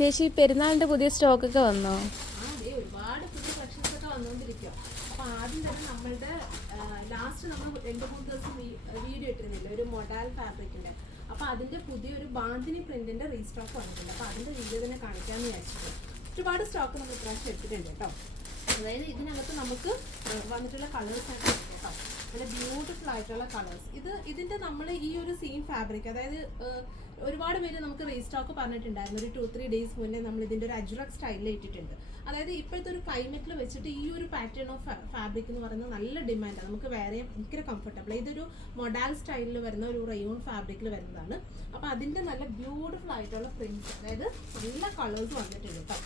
ചേച്ചി പെരുന്നാളിന്റെ പുതിയ സ്റ്റോക്ക് ഒക്കെ വന്നോ? ഒരുപാട് പുതിയ കളക്ഷൻസ് ഒക്കെ വന്നുകൊണ്ടിരിക്കുക. അപ്പൊ ആദ്യം തന്നെ നമ്മളുടെ ലാസ്റ്റ് നമ്മൾ 2-3 ദിവസം വീഡിയോ ഇട്ടിരുന്നില്ല ഒരു മൊഡാൽ ഫാബ്രിക്കിന്റെ. അപ്പൊ അതിന്റെ പുതിയൊരു ബാന്തിനി പ്രിന്റിന്റെ റീസ്റ്റോക്ക് വന്നിട്ടുണ്ട്. അപ്പൊ അതിന്റെ വീഡിയോ തന്നെ കാണിക്കാന്ന് വിചാരിച്ചിട്ട് ഒരുപാട് സ്റ്റോക്ക് നമ്മൾ ഇപ്രാവശ്യം എടുത്തിട്ടുണ്ട് കേട്ടോ. അതായത് ഇതിനകത്ത് നമുക്ക് വന്നിട്ടുള്ള കളേഴ്സ് ആയിട്ട് കേട്ടോ, നല്ല ബ്യൂട്ടിഫുൾ ആയിട്ടുള്ള കളേഴ്സ്. ഇതിന്റെ നമ്മൾ ഈ ഒരു സെയിം ഫാബ്രിക്, അതായത് ഒരുപാട് പേര് നമുക്ക് റീസ്റ്റോക്ക് പറഞ്ഞിട്ടുണ്ടായിരുന്നു. ഒരു 2-3 ഡേയ്സ് മുന്നേ നമ്മൾ ഇതിന്റെ ഒരു അജ്രക് സ്റ്റൈലിൽ ഇട്ടിട്ടുണ്ട്. അതായത് ഇപ്പോഴത്തെ ഒരു ക്ലൈമറ്റിൽ വെച്ചിട്ട് ഈ ഒരു പാറ്റേൺ ഓഫ് ഫാബ്രിക് എന്ന് പറയുന്നത് നല്ല ഡിമാൻഡാണ്. നമുക്ക് വേറെ ഭയങ്കര കംഫർട്ടബിൾ. ഇതൊരു മൊഡാൽ സ്റ്റൈലിൽ വരുന്ന ഒരു റയോൺ ഫാബ്രിക്കിൽ വരുന്നതാണ്. അപ്പോൾ അതിന്റെ നല്ല ബ്യൂട്ടിഫുൾ ആയിട്ടുള്ള പ്രിന്റ്, അതായത് നല്ല കളേഴ്സ് വന്നിട്ടുണ്ട് കേട്ടോ.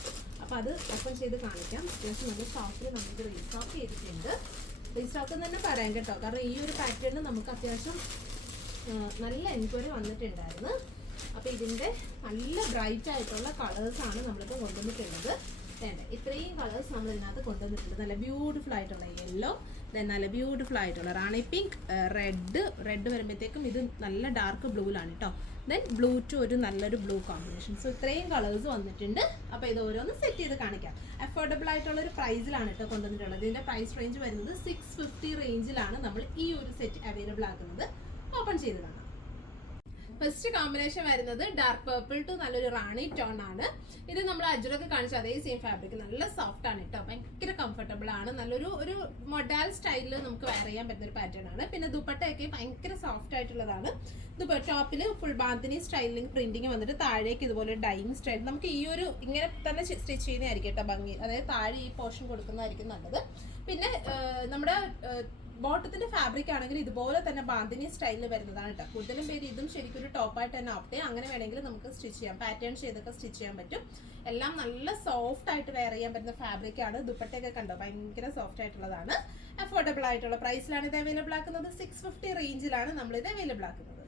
അപ്പോൾ അത് ഓപ്പൺ ചെയ്ത് കാണിക്കാം. അത്യാവശ്യം നല്ല ഷോപ്പിൽ നമുക്ക് റീസ്റ്റോക്ക് ചെയ്തിട്ടുണ്ട്. റീസ്റ്റോക്ക് എന്ന് തന്നെ പറയാം കേട്ടോ, കാരണം ഈ ഒരു പാറ്റേണിന് നമുക്ക് അത്യാവശ്യം നല്ല എൻക്വയറി വന്നിട്ടുണ്ടായിരുന്നു. അപ്പോൾ ഇതിൻ്റെ നല്ല ബ്രൈറ്റ് ആയിട്ടുള്ള കളേഴ്സാണ് നമ്മളിപ്പോൾ കൊണ്ടുവന്നിട്ടുള്ളത്. വേണ്ട ഇത്രയും കളേഴ്സ് നമ്മൾ ഇതിനകത്ത് കൊണ്ടുവന്നിട്ടുണ്ട്. നല്ല ബ്യൂട്ടിഫുൾ ആയിട്ടുള്ള യെല്ലോ, ദെൻ നല്ല ബ്യൂട്ടിഫുൾ ആയിട്ടുള്ള റാണി പിങ്ക്, റെഡ് വരുമ്പോഴത്തേക്കും ഇത് നല്ല ഡാർക്ക് ബ്ലൂവിലാണ് കേട്ടോ. ദെൻ ബ്ലൂ ടു ഒരു നല്ലൊരു ബ്ലൂ കോമ്പിനേഷൻ. സോ ഇത്രയും കളേഴ്സ് വന്നിട്ടുണ്ട്. അപ്പോൾ ഇത് ഓരോന്ന് സെറ്റ് ചെയ്ത് കാണിക്കാം. അഫോർഡബിൾ ആയിട്ടുള്ള ഒരു പ്രൈസിലാണ് കേട്ടോ കൊണ്ടുവന്നിട്ടുള്ളത്. ഇതിൻ്റെ പ്രൈസ് റേഞ്ച് വരുന്നത് 650 റേഞ്ചിലാണ് നമ്മൾ ഈ ഒരു സെറ്റ് അവൈലബിൾ ആക്കുന്നത്. ഓപ്പൺ ചെയ്ത് കാണാം. ഫസ്റ്റ് കോമ്പിനേഷൻ വരുന്നത് ഡാർക്ക് പേർപ്പിൾ ടു നല്ലൊരു റാണി ടോൺ ആണ്. ഇത് നമ്മൾ അജ്രക്ക് കാണിച്ച അതേ സെയിം ഫാബ്രിക്, നല്ല സോഫ്റ്റ് ആണ് കേട്ടോ, ഭയങ്കര കംഫർട്ടബിൾ ആണ്. നല്ലൊരു മൊഡാൽ സ്റ്റൈലിൽ നമുക്ക് വെയർ ചെയ്യാൻ പറ്റുന്ന ഒരു പാറ്റേൺ ആണ്. പിന്നെ ദുപ്പട്ടയൊക്കെ ഭയങ്കര സോഫ്റ്റ് ആയിട്ടുള്ളതാണ്. ടോപ്പിൽ ഫുൾ ബാന്തിനി സ്റ്റൈലിംഗ് പ്രിന്റിങ് വന്നിട്ട് താഴേക്ക് ഇതുപോലെ ഡൈയിങ് സ്റ്റൈൽ. നമുക്ക് ഈ ഒരു ഇങ്ങനെ തന്നെ സ്റ്റിച്ച് ചെയ്യുന്നതായിരിക്കും കേട്ടോ ഭംഗി. അതായത് താഴെ ഈ പോർഷൻ കൊടുക്കുന്നതായിരിക്കും നല്ലത്. പിന്നെ നമ്മുടെ ബോട്ടത്തിന്റെ ഫാബ്രിക് ആണെങ്കിൽ ഇതുപോലെ തന്നെ ബാന്തിനി സ്റ്റൈലിൽ വരുന്നതാണ് കേട്ടോ. കൂടുതലും പേര് ഇതും ശരിക്കും ഒരു ടോപ്പായിട്ട് തന്നെ ഓപ്റ്റ് ചെയ്യാം. അങ്ങനെ വേണമെങ്കിൽ നമുക്ക് സ്റ്റിച്ച് ചെയ്യാം, പാറ്റേൺ ചെയ്തൊക്കെ സ്റ്റിച്ച് ചെയ്യാൻ പറ്റും. എല്ലാം നല്ല സോഫ്റ്റ് ആയിട്ട് വെയർ ചെയ്യാൻ പറ്റുന്ന ഫാബ്രിക് ആണ്. ദുപ്പട്ടയൊക്കെ കണ്ടോ, ഭയങ്കര സോഫ്റ്റ് ആയിട്ടുള്ളതാണ്. അഫോർഡബിൾ ആയിട്ടുള്ള പ്രൈസിലാണ് ഇത് അവൈലബിൾ ആക്കുന്നത്. 650 റേഞ്ചിലാണ് നമ്മൾ ഇത് അവൈലബിൾ ആക്കുന്നത്.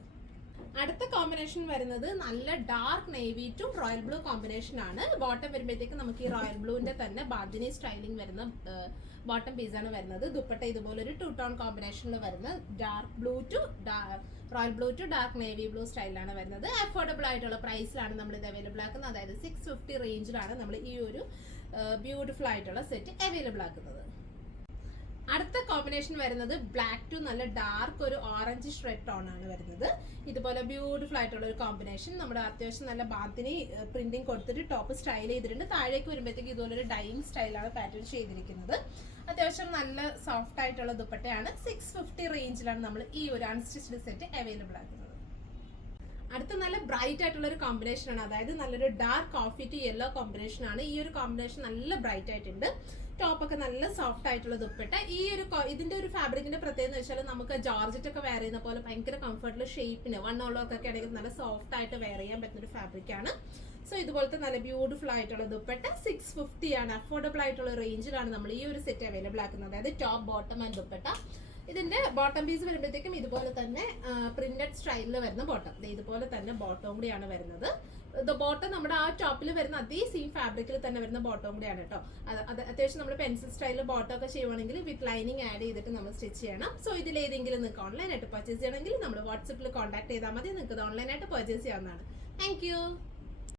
അടുത്ത കോമ്പിനേഷൻ വരുന്നത് നല്ല dark navy to royal blue combination ആണ്. ബോട്ടം വരുമ്പോഴത്തേക്ക് നമുക്ക് ഈ റോയൽ ബ്ലൂവിന്റെ തന്നെ ബാന്തിനി സ്റ്റൈലിംഗ് വരുന്ന ബോട്ടം പീസാണ് വരുന്നത്. ദുപ്പട്ട ഇതുപോലെ ഒരു 2 ടോൺ കോമ്പിനേഷനിൽ വരുന്ന dark blue to royal blue to dark navy blue സ്റ്റൈലാണ് വരുന്നത്. അഫോർഡബിൾ ആയിട്ടുള്ള പ്രൈസിലാണ് നമ്മൾ ഇത് അവൈലബിൾ ആക്കുന്നത്. അതായത് 650 റേഞ്ചിലാണ് നമ്മൾ ഈ ഒരു ബ്യൂട്ടിഫുൾ ആയിട്ടുള്ള സെറ്റ് അവൈലബിൾ ആക്കുന്നത്. അടുത്ത കോമ്പിനേഷൻ വരുന്നത് ബ്ലാക്ക് ടു നല്ല ഡാർക്ക് ഒരു ഓറഞ്ച് ഷ്രെഡ് ടോൺ ആണ് വരുന്നത്. ഇതുപോലെ ബ്യൂട്ടിഫുൾ ആയിട്ടുള്ള ഒരു കോമ്പിനേഷൻ. നമ്മുടെ അത്യാവശ്യം നല്ല ബാന്തിനി പ്രിന്റിങ് കൊടുത്തിട്ട് ടോപ്പ് സ്റ്റൈൽ ചെയ്തിട്ടുണ്ട്. താഴേക്ക് വരുമ്പോഴത്തേക്ക് ഇതുപോലെ ഒരു ഡൈയിങ് സ്റ്റൈലാണ് പാറ്റേൺ ചെയ്തിരിക്കുന്നത്. അത്യാവശ്യം നല്ല സോഫ്റ്റ് ആയിട്ടുള്ള ദുപ്പട്ടയാണ്. 650 റേഞ്ചിലാണ് നമ്മൾ ഈ ഒരു അൺസ്റ്റിച്ച്ഡ് സെറ്റ് അവൈലബിൾ ആക്കുന്നത്. അടുത്ത നല്ല ബ്രൈറ്റ് ആയിട്ടുള്ള ഒരു കോമ്പിനേഷൻ ആണ്. അതായത് നല്ലൊരു dark coffee to yellow combination ആണ്. ഈ ഒരു കോമ്പിനേഷൻ നല്ല ബ്രൈറ്റ് ആയിട്ടുണ്ട്. ടോപ്പൊക്കെ നല്ല സോഫ്റ്റ് ആയിട്ടുള്ള ദുപ്പട്ട. ഇതിന്റെ ഒരു ഫാബ്രിക്കിന്റെ പ്രത്യേകത എന്ന് വെച്ചാൽ നമുക്ക് ജോർജറ്റ് ഒക്കെ വെയർ ചെയ്യുന്ന പോലെ ഭയങ്കര കംഫർട്ടുള്ള ഷേപ്പിന് വണ്ണുള്ളവർക്കൊക്കെ ആണെങ്കിൽ നല്ല സോഫ്റ്റ് ആയിട്ട് വെയർ ചെയ്യാൻ പറ്റുന്ന ഒരു ഫാബ്രിക് ആണ്. സോ ഇതുപോലത്തെ നല്ല ബ്യൂട്ടിഫുൾ ആയിട്ടുള്ള ദുപ്പട്ട 650 ആണ്. അഫോർഡബിൾ ആയിട്ടുള്ള റേഞ്ചിലാണ് നമ്മൾ ഈ ഒരു സെറ്റ് അവൈലബിൾ ആക്കുന്നത്. അതായത് ടോപ്പ്, ബോട്ടം ആൻഡ് ദുപ്പട്ട. ഇതിന്റെ ബോട്ടം പീസ് വരുമ്പോഴത്തേക്കും ഇതുപോലെ തന്നെ പ്രിന്റഡ് സ്റ്റൈലിൽ വരുന്ന ബോട്ടം, ഇതുപോലെ തന്നെ ബോട്ടം കൂടിയാണ് വരുന്നത്. ബോട്ടം നമ്മുടെ ആ ടോപ്പിൽ വരുന്ന അതേ സെയിം ഫാബ്രിക്കിൽ തന്നെ വരുന്ന ബോട്ടം കൂടിയാണ് കേട്ടോ. അത് അത്യാവശ്യം നമ്മൾ പെൻസിൽ സ്റ്റൈലിൽ ബോട്ടം ഒക്കെ ചെയ്യുവാണെങ്കിൽ വിത്ത് ലൈനിങ് ആഡ് ചെയ്തിട്ട് നമ്മൾ സ്റ്റിച്ച് ചെയ്യണം. സോ ഇതിലേതെങ്കിലും നിങ്ങൾക്ക് ഓൺലൈനായിട്ട് പർച്ചേസ് ചെയ്യണമെങ്കിൽ നമ്മൾ വാട്സപ്പിൽ കോൺടാക്ട് ചെയ്താൽ മതി. നിങ്ങൾക്ക് ഇത് ഓൺലൈനായിട്ട് പർച്ചേസ് ചെയ്യാവുന്നതാണ്. താങ്ക്